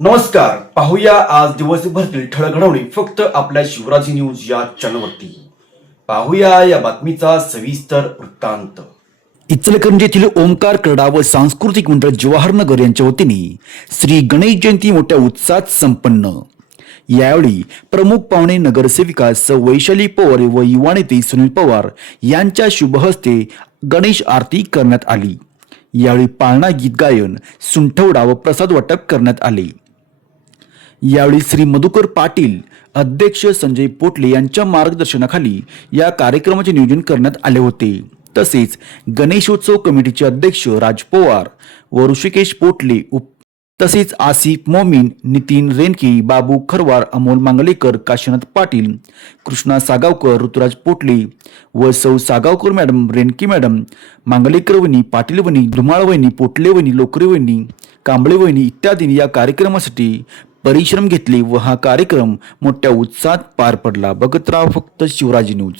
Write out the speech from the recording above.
नमस्कार पाहूया आज दिवसभरातील ठळक घडवणी फक्त आपल्या शिवराजी न्यूज या चॅनलवरती. पाहूया या बातमीचा सविस्तर वृत्तांत. इचलकरंजी येथील ओंकार क्रीडा व सांस्कृतिक मंडळ जवाहरनगर यांच्या वतीने श्री गणेश जयंती मोठ्या उत्साहात संपन्न. यावेळी प्रमुख पाहुणे नगरसेविका स वैशाली पवार व युवा नेते सुनील पवार यांच्या शुभहस्ते गणेश आरती करण्यात आली. यावेळी पाळणा गीत गायन सुंठवडा व प्रसाद वाटप करण्यात आले. यावेळी श्री मधुकर पाटील अध्यक्ष संजय पोटले यांच्या मार्गदर्शनाखाली या कार्यक्रमाचे नियोजन करण्यात आले होते. तसेच गणेशोत्सव कमिटीचे अध्यक्ष राज पवार व ऋषिकेश पोटले उप तसेच आसिफ मोमीन नितीन रेनकी बाबू खरवार अमोल मांगलेकर काशीनाथ पाटील कृष्णा सागावकर ऋतुराज पोटले व सौ सागावकर मॅडम रेनकी मॅडम मांगलेकर वहिनी पाटील वहिनी धुमाळ वहिनी पोटले वहिनी लोकरे वहिनी कांबळे वहिनी इत्यादींनी या कार्यक्रमासाठी परिश्रम घेतले व हा कार्यक्रम मोठ्या उत्साहात पार पडला. बघत राहा फक्त शिवराजी न्यूज.